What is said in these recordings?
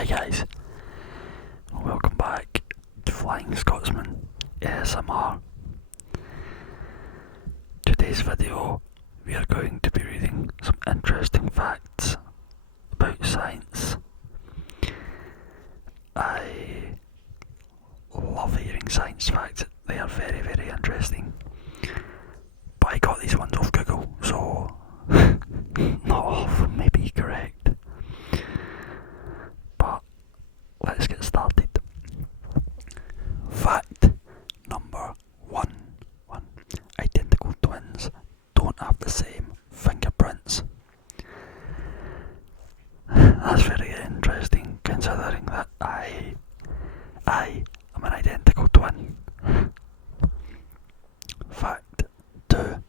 Hi guys, welcome back to Flying Scotsman ASMR. Today's video we are going to be reading some interesting facts about science. I love hearing science facts, they are very interesting. But I got these ones off Google, so not all of them may be correct. But let's get started. Fact number one. Identical twins don't have the same fingerprints. That's very interesting considering that I am an identical twin. Fact 2.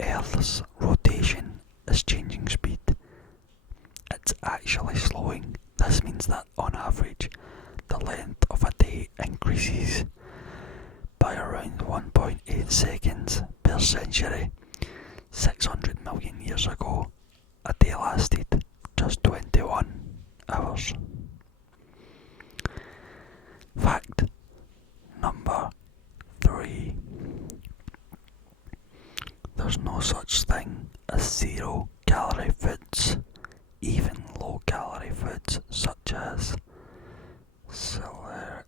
Earth's rotation is changing speed. It's actually slowing. This means that on average the length of a day increases by around 1.8 seconds per century. 600 million years ago, a day lasted just 21 hours. Fact number 3. There's no such thing as zero-calorie foods. Even low-calorie foods such as celery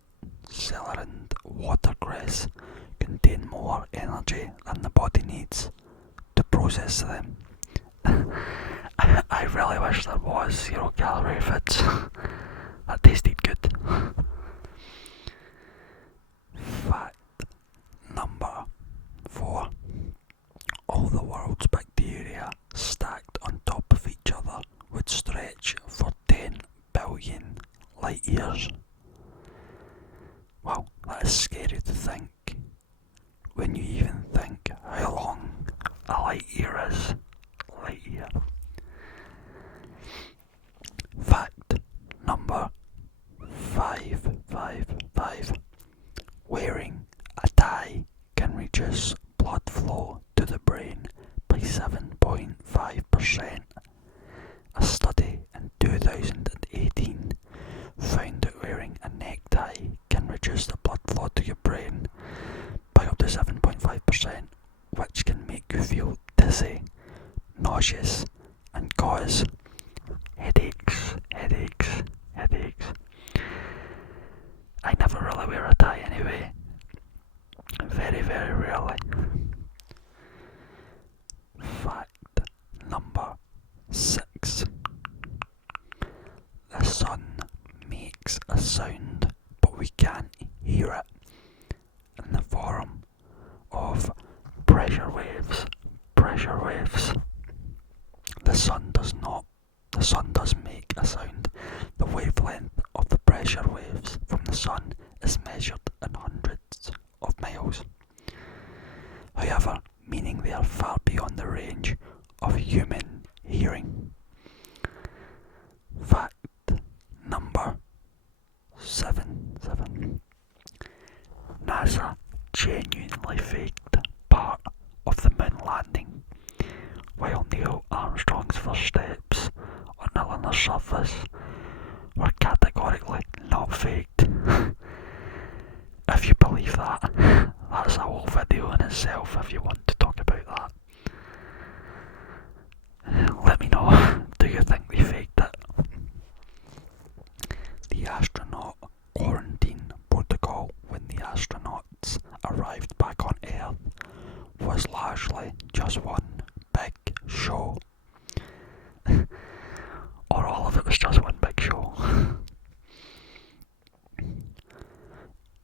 and watercress contain more energy than the body needs to process them. I really wish there was zero-calorie foods. That tasted good. Fact number 4. All the world's bacteria stacked on top of each other would stretch for 10 billion light years. Wow, that is scary to think. When you even think how long a light year is. Light year. Fact number 5. Wearing a tie can reduce blood flow to the brain by 7.5%. A study in 2018 found that wearing a necktie can reduce the blood flow to your brain by up to 7.5%, which can make you feel dizzy, nauseous, and cause headaches. I never really wear a tie anyway. Very rarely. Fact number 6. The sun makes a sound, but we can't hear it, in the form of pressure waves. The sun does not. The sun does make a sound. The wavelength of the pressure waves from the sun is measured in hundreds of miles. However, meaning they are far beyond the range of human hearing. Fact number 7. NASA genuinely faked part of the moon landing, while Neil Armstrong's first steps on the lunar surface were categorically not faked. If you believe that, that's a whole video in itself if you want to talk about that. Let me know, do you think they faked it? The astronaut quarantine protocol when the astronauts arrived back on Earth was largely just one big show. Or all of it was just one big show.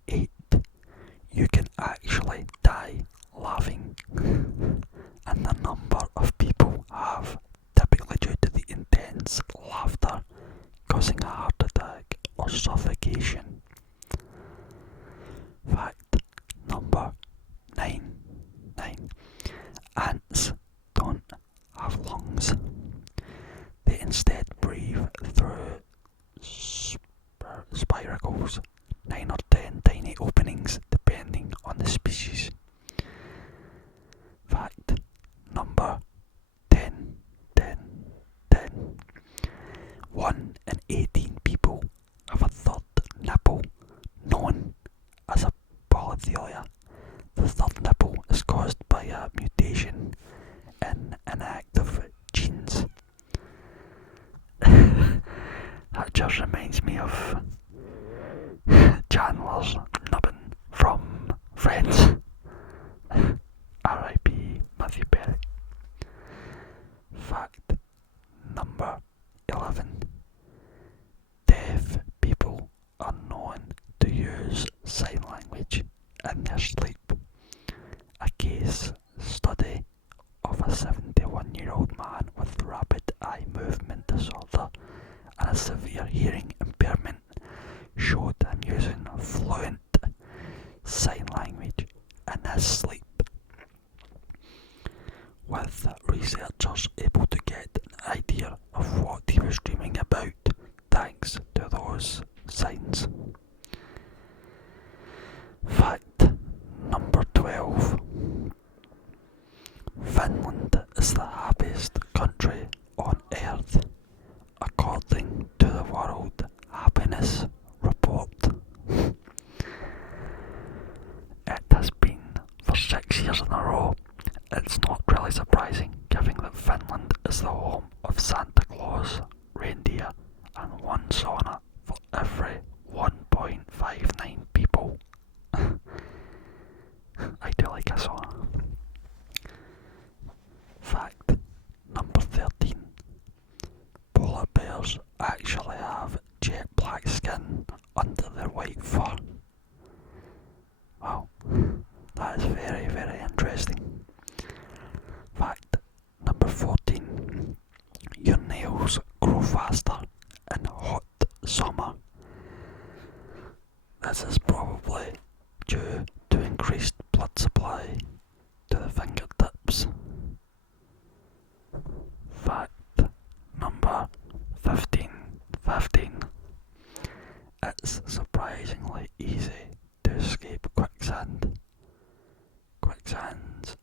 8. You can actually die laughing, and the number of people have, typically due to the intense laughter, causing a heart attack or suffocation. Fact number 9. Ants don't have lungs. They instead breathe through spiracles, 9 or 10 tiny openings depending on the species. Fact number 10. 1 in 18 people just reminds me of Chandler's nubbin from Friends. R.I.P. Matthew Perry. Fact number 11. Deaf people are known to use sign language in their sleep. A case study of a 71-year-old man with rapid eye movement disorder and a severe hearing impairment showed him using fluent sign language in his sleep, with researchers able to get an idea of what he was dreaming about thanks to those signs. Fact number 12. Finland is the happiest country on earth, according to the World Happiness Report. It has been for 6 years in a row. It's not really surprising, given that Finland is the home of Santa Claus, reindeer, and one sauna for every 1.59 people. I do like a sauna. Fact number 13. Polar bears actually have jet black skin under their white fur. Wow, that is very, very interesting. Fact number 14. Your nails grow faster in hot summer. This is probably due to increased blood supply to the fingertips. Fact number 15. It's surprisingly easy to escape quicksand. Quicksand's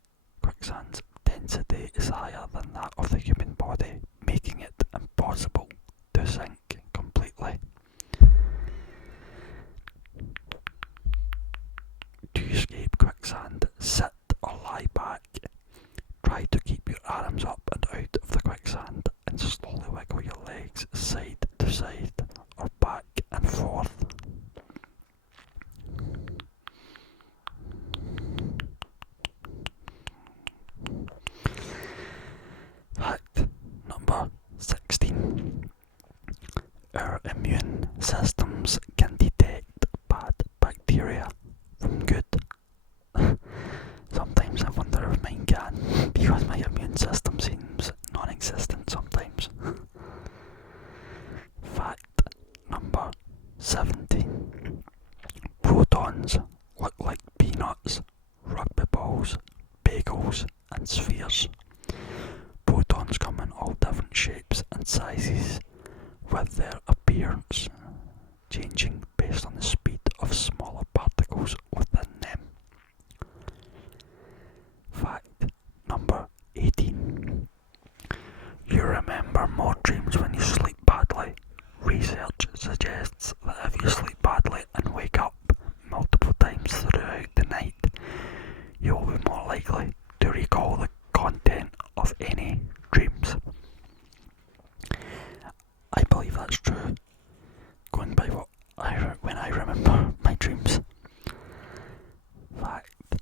density is higher than that of the human body, making it impossible to sink completely. To escape quicksand, sit or lie back. Try to keep your arms up and out of the quicksand and slowly wiggle your legs side to side or back and forth. Fact number 16. Our immune systems can detect bad bacteria from good. Sometimes I wonder if mine can, because my immune system seems non-existent sometimes. Fact number 17. Protons look like peanuts, rugby balls, bagels, and spheres. Protons come in all different shapes and sizes, with their appearance changing based on the speed of smaller particles within them. Fact number 18. You remember more dreams when you sleep badly. Research suggests that if you sleep badly and wake up multiple times throughout the night, you will be more likely to recall the content of any dreams. I believe that's true, going by when I remember my dreams. Fact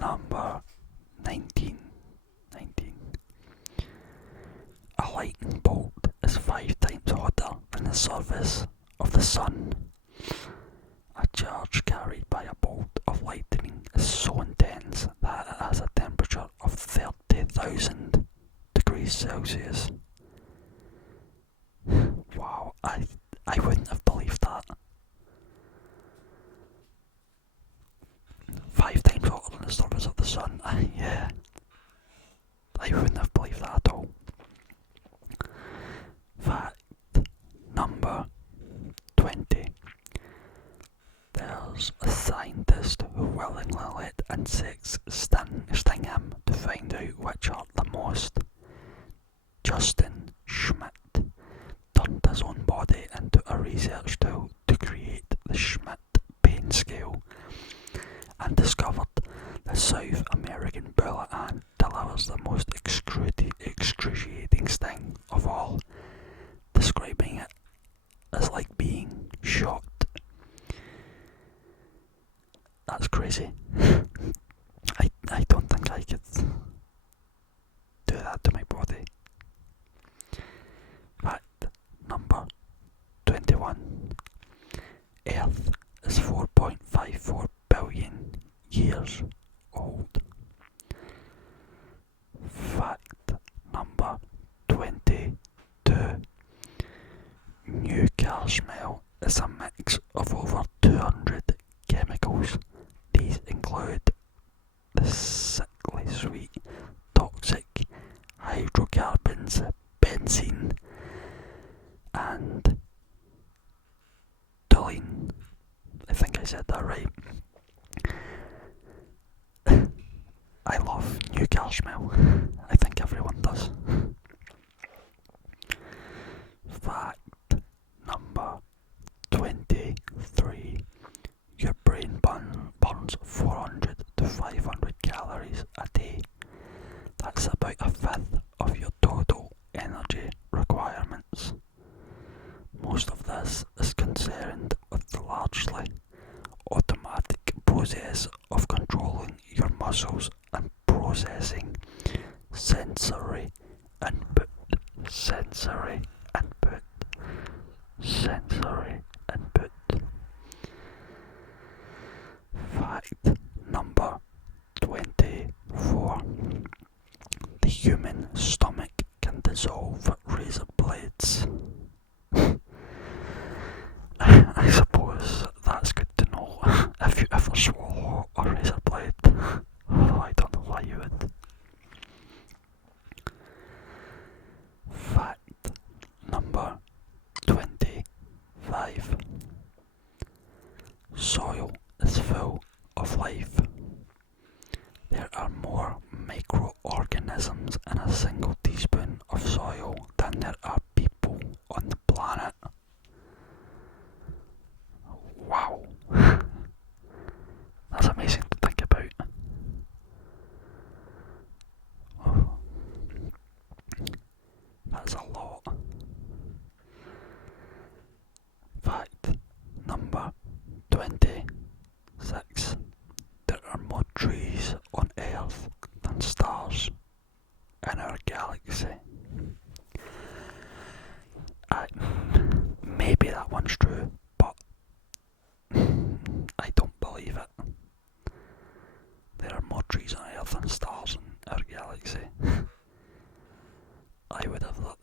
number 19. A lightning bolt is 5 times hotter than the surface of the sun. A charge carried by a bolt of lightning is so intense that it has a temperature of 30,000 degrees Celsius. Wow, I wouldn't have believed that. 5 times hotter than the surface of the sun. Yeah, I wouldn't have believed that at all. Fact number 20. There's a scientist who willingly let insects sting him to find out which hurt the most. Justin Schmidt turned his own body into a research tool to create the Schmidt pain scale and discovered the South American bullet ant delivers the most excruciating sting of all, describing it is like being shot. That's crazy. I don't think I could do that to my body. Fact number 21. Earth is 4.54 billion years old. Fact number 22. New car smell is a mix of over 200 chemicals. These include the sickly sweet, toxic hydrocarbons, benzene, and toluene. I think I said that right. I love new car smell. I think everyone does. Fact number 23. Your brain burns 400 to 500 calories a day. That's about a fifth of your total energy requirements. Most of this is concerned with the largely automatic process of controlling your muscles and processing sensory input. Sensory input. Sensory input. Fact number 24. The human stomach can dissolve razor blades. I suppose that's good to know if you ever swallow a razor blade. Oh, I don't know why you would. Fact number 25. Soil is full of life. There are more microorganisms in a single teaspoon of soil than there are people on the planet. Wow. That's amazing to think about. Oh. That's a lot. Fact number 26. There are more trees on Earth than stars in our galaxy. Maybe that one's true, but I don't believe it. There are more trees on Earth than stars in our galaxy. I would have thought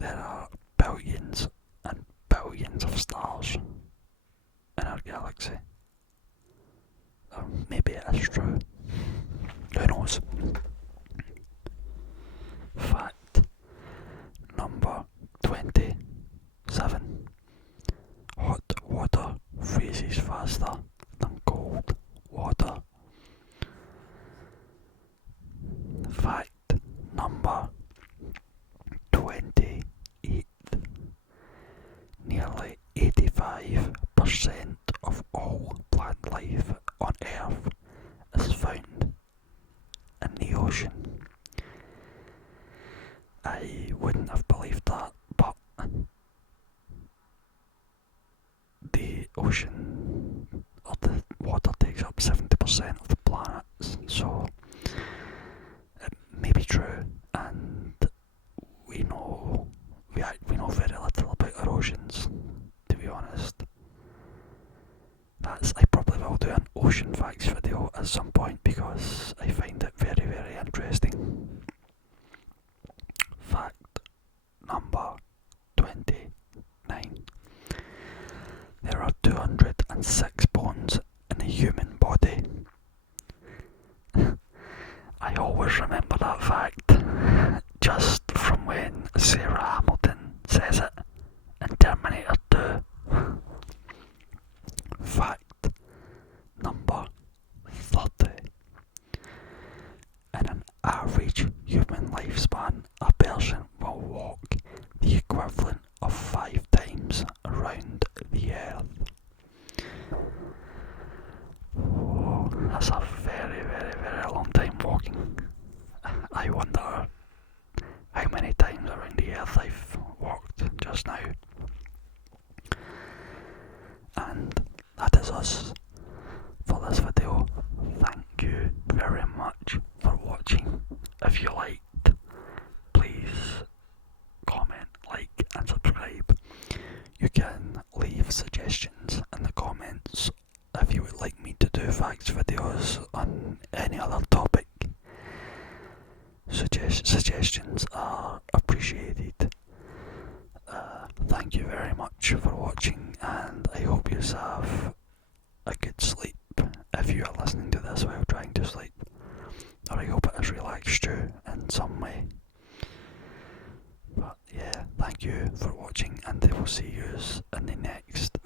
there are billions and billions of stars in our galaxy. Or maybe it is true. Who knows? Fact number 27. Hot water freezes faster than cold water. Fact number 28. Nearly 85% of all plant life on Earth is found in the ocean. I wouldn't have believed that, but the ocean, or the water, takes up 70% of the planet, so it may be true, and we know very little about our oceans, to be honest. I probably will do an ocean facts video at some point because I find it very, very interesting. Fact number 29. There are 206 bones in the human body. I always remember that fact, just from when Sarah Hamilton says it in Terminator 2. Fact number 30. In an average human lifespan, a person will walk the equivalent of 5 times around the Earth. Oh, that's a very, very, very long time walking. I wonder how many times around the Earth I've walked just now. you can leave suggestions in the comments if you would like me to do facts videos on any other topic. Suggestions are appreciated. Thank you very much for watching, and I hope you have a good sleep if you are listening to this while trying to sleep, or I hope it has relaxed you in some way. But yeah, thank you for watching, and I will see you in the next